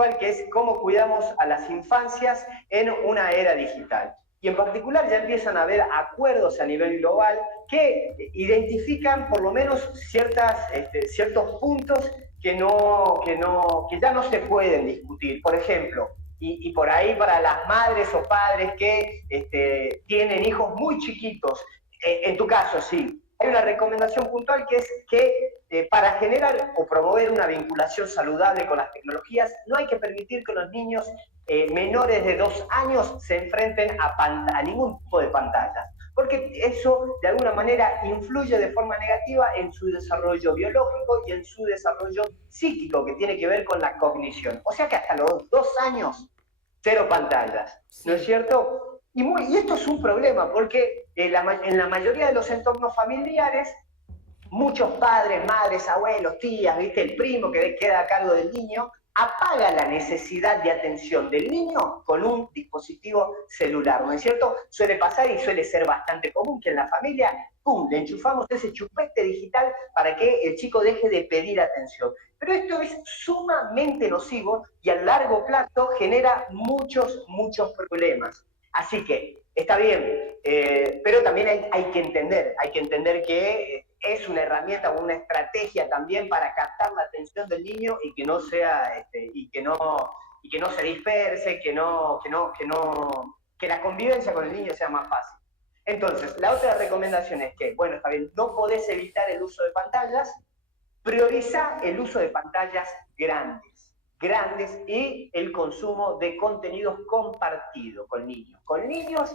puntual, que es cómo cuidamos a las infancias en una era digital. Y en particular ya empiezan a haber acuerdos a nivel global que identifican por lo menos ciertos puntos que ya no se pueden discutir. Por ejemplo, y por ahí para las madres o padres que tienen hijos muy chiquitos, en tu caso sí, hay una recomendación puntual que es que para generar o promover una vinculación saludable con las tecnologías, no hay que permitir que los niños menores de 2 años se enfrenten a ningún tipo de pantallas, porque eso de alguna manera influye de forma negativa en su desarrollo biológico y en su desarrollo psíquico, que tiene que ver con la cognición. O sea que hasta los 2 años, cero pantallas, ¿no es Sí. cierto? Y esto es un problema, porque en la mayoría de los entornos familiares, muchos padres, madres, abuelos, tías, ¿viste? El primo que queda a cargo del niño, apaga la necesidad de atención del niño con un dispositivo celular, ¿no es cierto? Suele pasar y suele ser bastante común que en la familia, ¡pum!, le enchufamos ese chupete digital para que el chico deje de pedir atención. Pero esto es sumamente nocivo y a largo plazo genera muchos problemas. Así que está bien, pero también hay que entender que es una herramienta o una estrategia también para captar la atención del niño y que no sea, y que no se disperse, que la convivencia con el niño sea más fácil. Entonces, la otra recomendación es que, bueno, está bien, no podés evitar el uso de pantallas, prioriza el uso de pantallas grandes y el consumo de contenidos compartidos con niños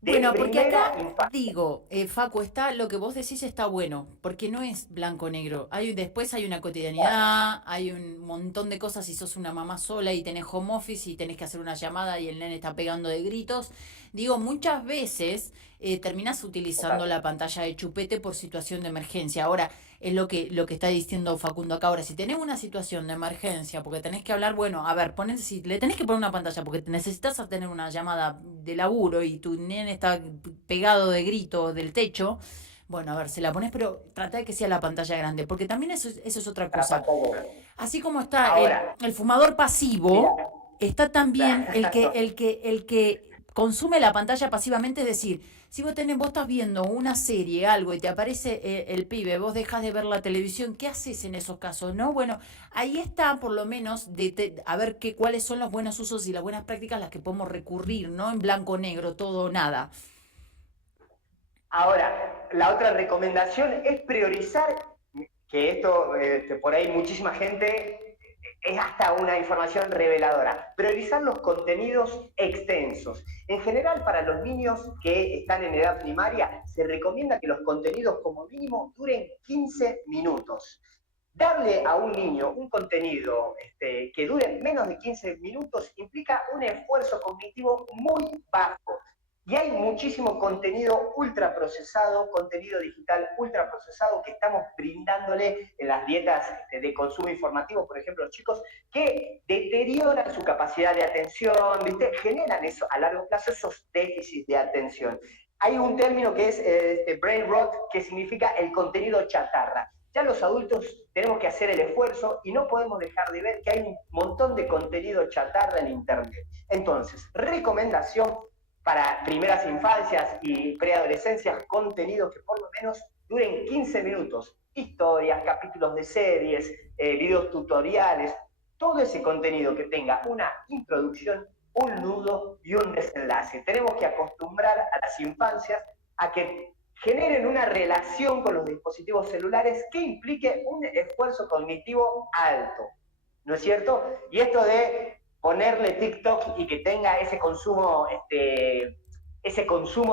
de Bueno, porque primera acá infancia. digo, Facu, está, lo que vos decís está bueno, porque no es blanco-negro. Después hay una cotidianidad, hay un montón de cosas si sos una mamá sola y tenés home office y tenés que hacer una llamada y el nene está pegando de gritos. Digo, muchas veces terminás utilizando Total. la pantalla de chupete por situación de emergencia. Ahora, es lo que está diciendo Facundo acá. Ahora, si tenés una situación de emergencia, porque tenés que hablar, bueno, a ver, si le tenés que poner una pantalla porque necesitas tener una llamada de laburo y tu nene está pegado de grito del techo, bueno, a ver, se la pones, pero trata de que sea la pantalla grande, porque también eso es otra La cosa. pantalla. Así como está Ahora, el fumador mira, pasivo, está también el que consume la pantalla pasivamente, es decir, si vos estás viendo una serie, algo, y te aparece el pibe, vos dejas de ver la televisión, ¿qué haces en esos casos? ¿No? Bueno, ahí está por lo menos a ver cuáles son los buenos usos y las buenas prácticas a las que podemos recurrir, ¿no? En blanco negro, todo o nada. ahora, la otra recomendación es priorizar, que esto por ahí muchísima gente es hasta una información reveladora, priorizar los contenidos extensos. En general, para los niños que están en edad primaria, se recomienda que los contenidos como mínimo duren 15 minutos. Darle a un niño un contenido que dure menos de 15 minutos implica un esfuerzo cognitivo muy bajo. Y hay muchísimo contenido ultraprocesado, contenido digital ultraprocesado que estamos brindándole en las dietas de consumo informativo, por ejemplo, los chicos, que deterioran su capacidad de atención, ¿viste? Generan eso a largo plazo, esos déficits de atención. Hay un término que es brain rot, que significa el contenido chatarra. Ya los adultos tenemos que hacer el esfuerzo y no podemos dejar de ver que hay un montón de contenido chatarra en Internet. Entonces, recomendación para primeras infancias y preadolescencias, contenidos que por lo menos duren 15 minutos. Historias, capítulos de series, videos tutoriales, todo ese contenido que tenga una introducción, un nudo y un desenlace. Tenemos que acostumbrar a las infancias a que generen una relación con los dispositivos celulares que implique un esfuerzo cognitivo alto, ¿no es cierto? Y esto de ponerle TikTok y que tenga ese consumo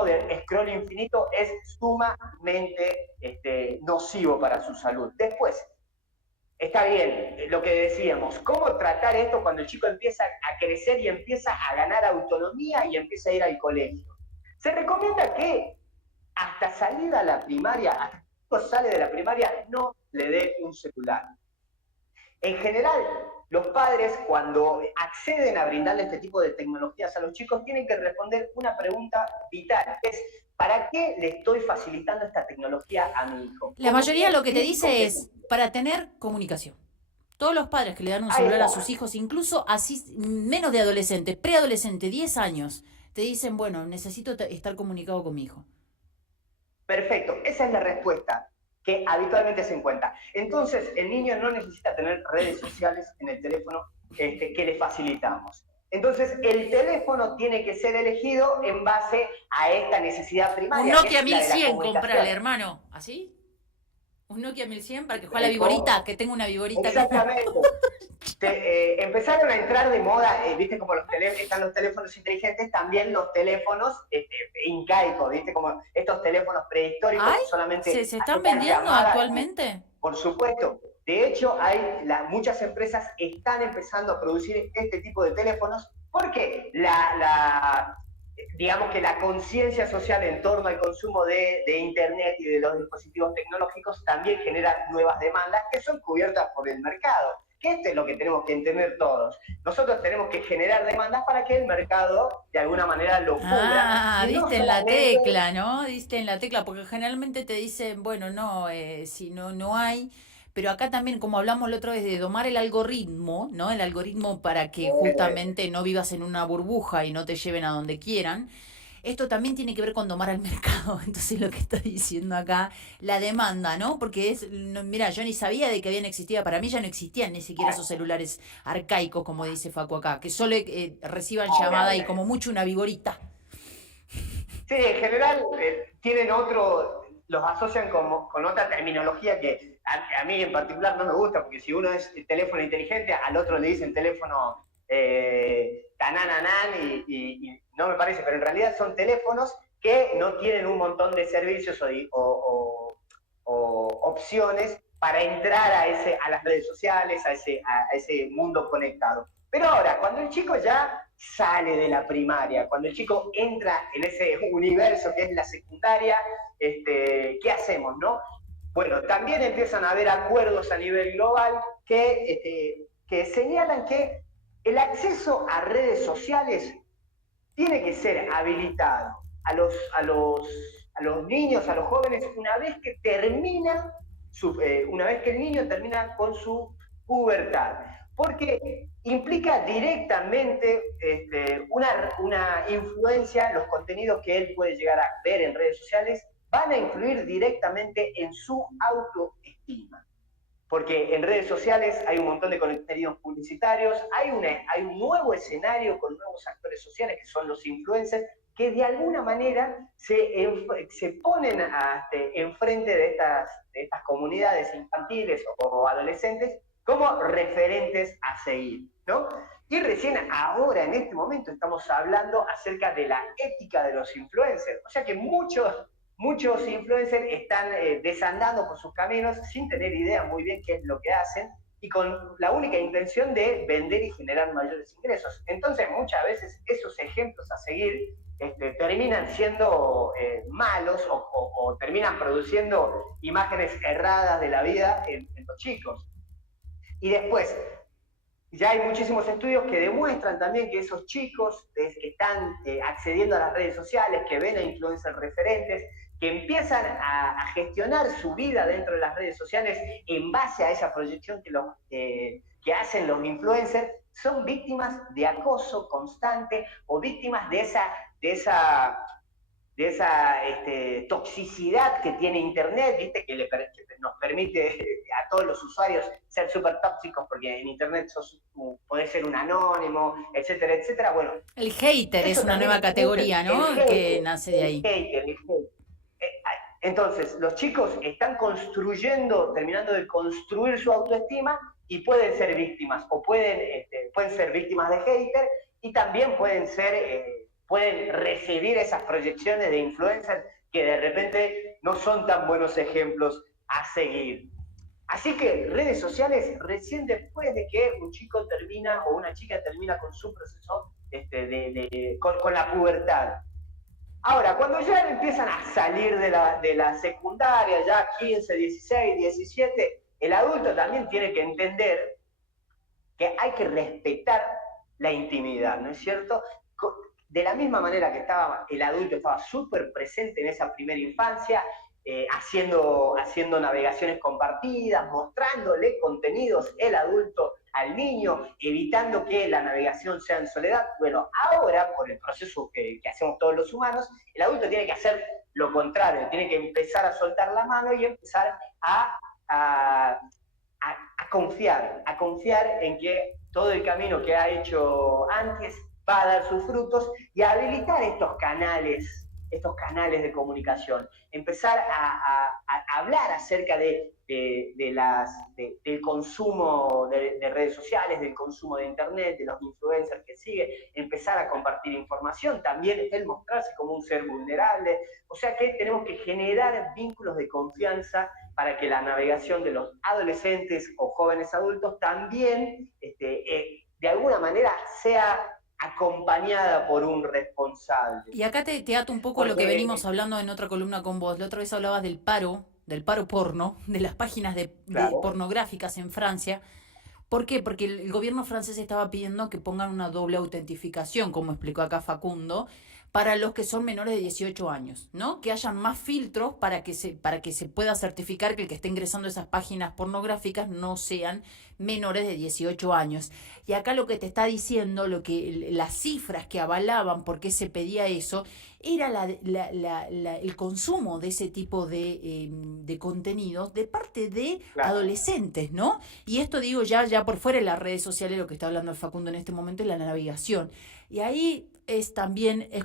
de scroll infinito es sumamente nocivo para su salud. Después, está bien, lo que decíamos, ¿cómo tratar esto cuando el chico empieza a crecer y empieza a ganar autonomía y empieza a ir al colegio? Se recomienda que hasta salida a la primaria, hasta que el chico sale de la primaria, no le dé un celular. En general, los padres, cuando acceden a brindarle este tipo de tecnologías a los chicos, tienen que responder una pregunta vital, que es, ¿para qué le estoy facilitando esta tecnología a mi hijo? La ¿Con mayoría qué lo que te fin y con dice qué es punto? para tener comunicación. Todos los padres que le dan un Ahí celular a está. sus hijos, incluso así, menos de adolescentes, preadolescente, 10 años, te dicen, bueno, necesito estar comunicado con mi hijo. Perfecto, esa es la respuesta que habitualmente se encuentra. Entonces, el niño no necesita tener redes sociales en el teléfono que le facilitamos. Entonces, el teléfono tiene que ser elegido en base a esta necesidad Un primaria, que Nokia es la de la 1100, comprale, comunicación. hermano. ¿Así? Un Nokia 1100 para que juegue a la ¿Cómo? viborita, que tenga una viborita como... Exactamente. Empezaron a entrar de moda, viste como están los teléfonos inteligentes, también los teléfonos incaicos, viste como estos teléfonos prehistóricos ¡Ay! que ¿Se solamente están aceptan vendiendo llamadas. actualmente? Por supuesto. De hecho, muchas empresas están empezando a producir este tipo de teléfonos porque digamos que la conciencia social en torno al consumo de Internet y de los dispositivos tecnológicos también genera nuevas demandas que son cubiertas por el mercado. Que esto es lo que tenemos que entender todos. Nosotros tenemos que generar demandas para que el mercado de alguna manera lo cubra Ah, y no diste en la solamente. tecla, ¿no? Diste en la tecla, porque generalmente te dicen, bueno, no, si no, no hay, pero acá también, como hablamos la otra vez de domar el algoritmo, ¿no? El algoritmo para que justamente no vivas en una burbuja y no te lleven a donde quieran. Esto también tiene que ver con domar al mercado. Entonces lo que está diciendo acá, la demanda, ¿no? Porque es, no, mira, yo ni sabía de que habían existido, para mí ya no existían ni siquiera esos celulares arcaicos, como dice Facu acá, que solo reciban llamada y como mucho una vigorita. Sí, en general tienen los asocian con otra terminología que a mí en particular no me gusta, porque si uno es teléfono inteligente, al otro le dicen teléfono tanananan y no me parece, pero en realidad son teléfonos que no tienen un montón de servicios o opciones para entrar a las redes sociales, a ese mundo conectado. Pero ahora, cuando el chico ya sale de la primaria, cuando el chico entra en ese universo que es la secundaria, ¿qué hacemos, no? Bueno, también empiezan a haber acuerdos a nivel global que señalan que el acceso a redes sociales tiene que ser habilitado a los niños, a los jóvenes, una vez que el niño termina con su pubertad. Porque implica directamente una influencia, los contenidos que él puede llegar a ver en redes sociales van a influir directamente en su autoestima porque en redes sociales hay un montón de contenidos publicitarios, hay un nuevo escenario con nuevos actores sociales que son los influencers, que de alguna manera se ponen enfrente de estas comunidades infantiles o adolescentes como referentes a seguir, ¿no? Y recién ahora, en este momento, estamos hablando acerca de la ética de los influencers. O sea que muchos influencers están desandando por sus caminos sin tener idea muy bien qué es lo que hacen y con la única intención de vender y generar mayores ingresos. Entonces, muchas veces esos ejemplos a seguir terminan siendo malos o terminan produciendo imágenes erradas de la vida en los chicos. Y después, ya hay muchísimos estudios que demuestran también que esos chicos que están accediendo a las redes sociales, que ven a influencers referentes, que empiezan a gestionar su vida dentro de las redes sociales en base a esa proyección que hacen los influencers, son víctimas de acoso constante o víctimas de esa toxicidad que tiene Internet, ¿viste? Que nos permite a todos los usuarios ser súper tóxicos porque en Internet podés ser un anónimo, etcétera, etcétera. Bueno, El hater es eso una también nueva influye, categoría, el ¿no? Que hater, nace de el ahí. hater, el hater. Entonces, los chicos están terminando de construir su autoestima y pueden ser víctimas, o pueden ser víctimas de hater y también pueden recibir esas proyecciones de influencers que de repente no son tan buenos ejemplos a seguir. Así que redes sociales, recién después de que un chico termina o una chica termina con su proceso con la pubertad. Ahora, cuando ya empiezan a salir de la secundaria, ya 15, 16, 17, el adulto también tiene que entender que hay que respetar la intimidad, ¿no es cierto? De la misma manera que el adulto estaba súper presente en esa primera infancia, haciendo navegaciones compartidas, mostrándole contenidos el adulto al niño, evitando que la navegación sea en soledad. Bueno, ahora, por el proceso que hacemos todos los humanos, el adulto tiene que hacer lo contrario, tiene que empezar a soltar la mano y empezar a, a confiar en que todo el camino que ha hecho antes va a dar sus frutos y a habilitar estos canales de comunicación, empezar a hablar acerca del consumo de redes sociales, del consumo de internet, de los influencers que sigue, empezar a compartir información, también el mostrarse como un ser vulnerable, o sea que tenemos que generar vínculos de confianza para que la navegación de los adolescentes o jóvenes adultos también, de alguna manera, sea acompañada por un responsable. Y acá te ato un poco lo que venimos Porque, hablando en otra columna con vos. La otra vez hablabas del paro porno, de las páginas de claro, pornográficas en Francia. ¿Por qué? Porque el gobierno francés estaba pidiendo que pongan una doble autentificación, como explicó acá Facundo, para los que son menores de 18 años, ¿no? Que hayan más filtros para que se pueda certificar que el que esté ingresando a esas páginas pornográficas no sean menores de 18 años. Y acá lo que te está diciendo, las cifras que avalaban por qué se pedía eso, era el consumo de ese tipo de contenidos de parte de claro. adolescentes, ¿no? Y esto digo ya por fuera de las redes sociales, lo que está hablando el Facundo en este momento es la navegación. Y ahí es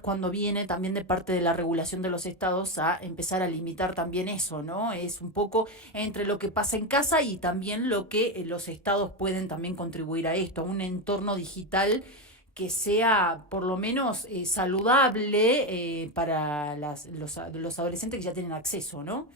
cuando viene también de parte de la regulación de los estados a empezar a limitar también eso, ¿no? Es un poco entre lo que pasa en casa y también lo que los estados pueden también contribuir a esto, a un entorno digital que sea por lo menos saludable para los adolescentes que ya tienen acceso, ¿no?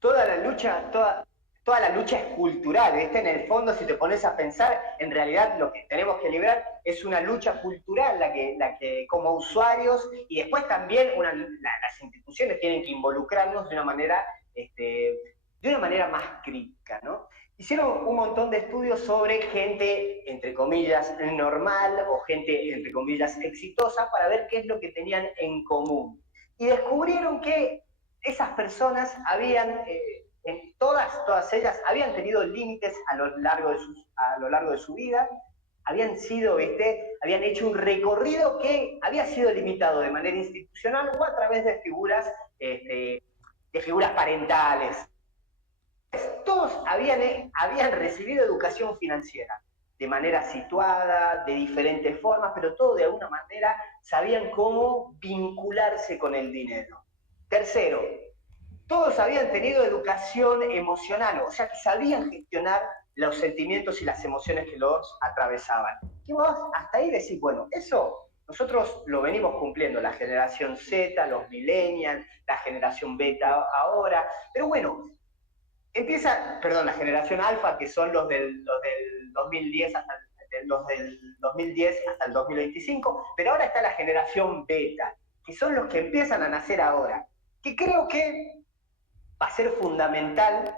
Toda la lucha, toda la lucha es cultural, ¿viste? En el fondo, si te pones a pensar, en realidad lo que tenemos que librar es una lucha cultural, la que como usuarios, y después también las instituciones tienen que involucrarnos de una manera más crítica, ¿no? Hicieron un montón de estudios sobre gente, entre comillas, normal o gente, entre comillas, exitosa para ver qué es lo que tenían en común. Y descubrieron que esas personas todas ellas, habían tenido límites a lo largo de su vida, habían hecho un recorrido que había sido limitado de manera institucional o a través de figuras parentales. Todos habían recibido educación financiera de manera situada, de diferentes formas, pero todos de alguna manera sabían cómo vincularse con el dinero. Tercero, todos habían tenido educación emocional, o sea que sabían gestionar los sentimientos y las emociones que los atravesaban. Y vos hasta ahí decís, bueno, eso nosotros lo venimos cumpliendo, la generación Z, los millennials, la generación beta ahora, pero bueno, la generación alfa, que son los del 2010 hasta el 2025, pero ahora está la generación beta, que son los que empiezan a nacer ahora, que creo que va a ser fundamental.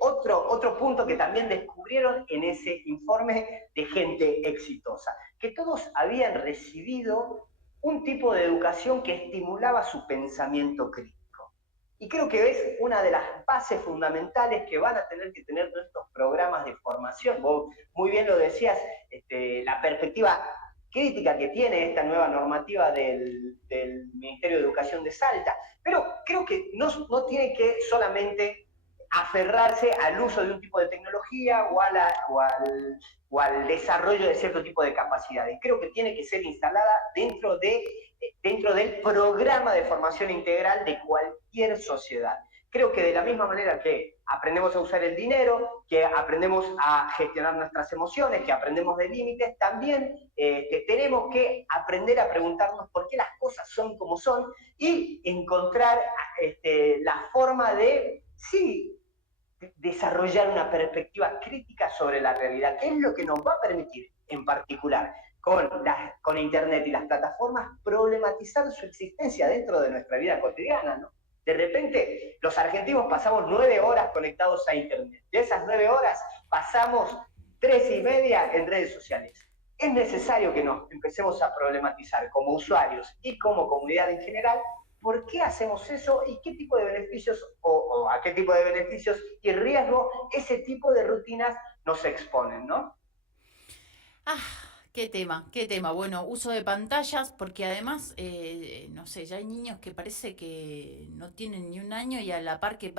Otro punto que también descubrieron en ese informe de gente exitosa, que todos habían recibido un tipo de educación que estimulaba su pensamiento crítico. Y creo que es una de las bases fundamentales que van a tener que tener nuestros programas de formación. Vos muy bien lo decías, la perspectiva crítica que tiene esta nueva normativa del Ministerio de Educación de Salta, pero creo que no tiene que solamente aferrarse al uso de un tipo de tecnología o al desarrollo de cierto tipo de capacidades. Creo que tiene que ser instalada dentro del programa de formación integral de cualquier sociedad. Creo que de la misma manera que aprendemos a usar el dinero, que aprendemos a gestionar nuestras emociones, que aprendemos de límites, también tenemos que aprender a preguntarnos por qué las cosas son como son y encontrar la forma de, sí, desarrollar una perspectiva crítica sobre la realidad, que es lo que nos va a permitir, en particular, con Internet y las plataformas, problematizar su existencia dentro de nuestra vida cotidiana, ¿no? De repente, los argentinos pasamos 9 horas conectados a Internet. De esas 9 horas, pasamos 3 y media en redes sociales. Es necesario que nos empecemos a problematizar como usuarios y como comunidad en general por qué hacemos eso y qué tipo de beneficios o a qué tipo de beneficios y riesgo ese tipo de rutinas nos exponen, ¿no? Ah, qué tema, qué tema. Bueno, uso de pantallas, porque además, no sé, ya hay niños que parece que no tienen ni un año y a la par que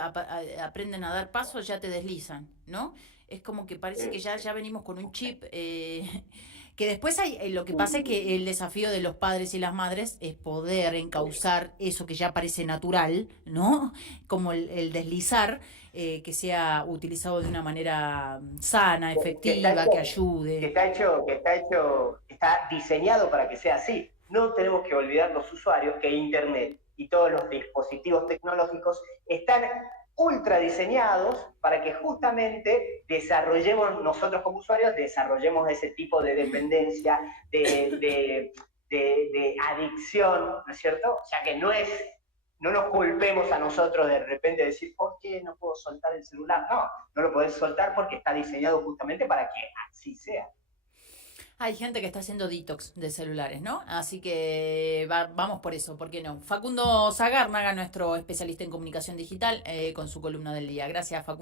aprenden a dar pasos ya te deslizan, ¿no? Es como que parece que ya venimos con un chip, que después hay, lo que pasa es que el desafío de los padres y las madres es poder encauzar eso que ya parece natural, ¿no? Como el deslizar, que sea utilizado de una manera sana, Que está efectiva, hecho, que ayude. que está diseñado para que sea así. No tenemos que olvidar los usuarios que Internet y todos los dispositivos tecnológicos están ultra diseñados para que justamente desarrollemos, nosotros como usuarios, desarrollemos ese tipo de dependencia, de, de, de adicción, ¿no es cierto? O sea que no nos culpemos a nosotros de repente decir, ¿por qué no puedo soltar el celular? No, no lo podés soltar porque está diseñado justamente para que así sea. Hay gente que está haciendo detox de celulares, ¿no? Así que vamos por eso, ¿por qué no? Facundo Zagárnaga, nuestro especialista en comunicación digital, con su columna del día. Gracias, Facundo.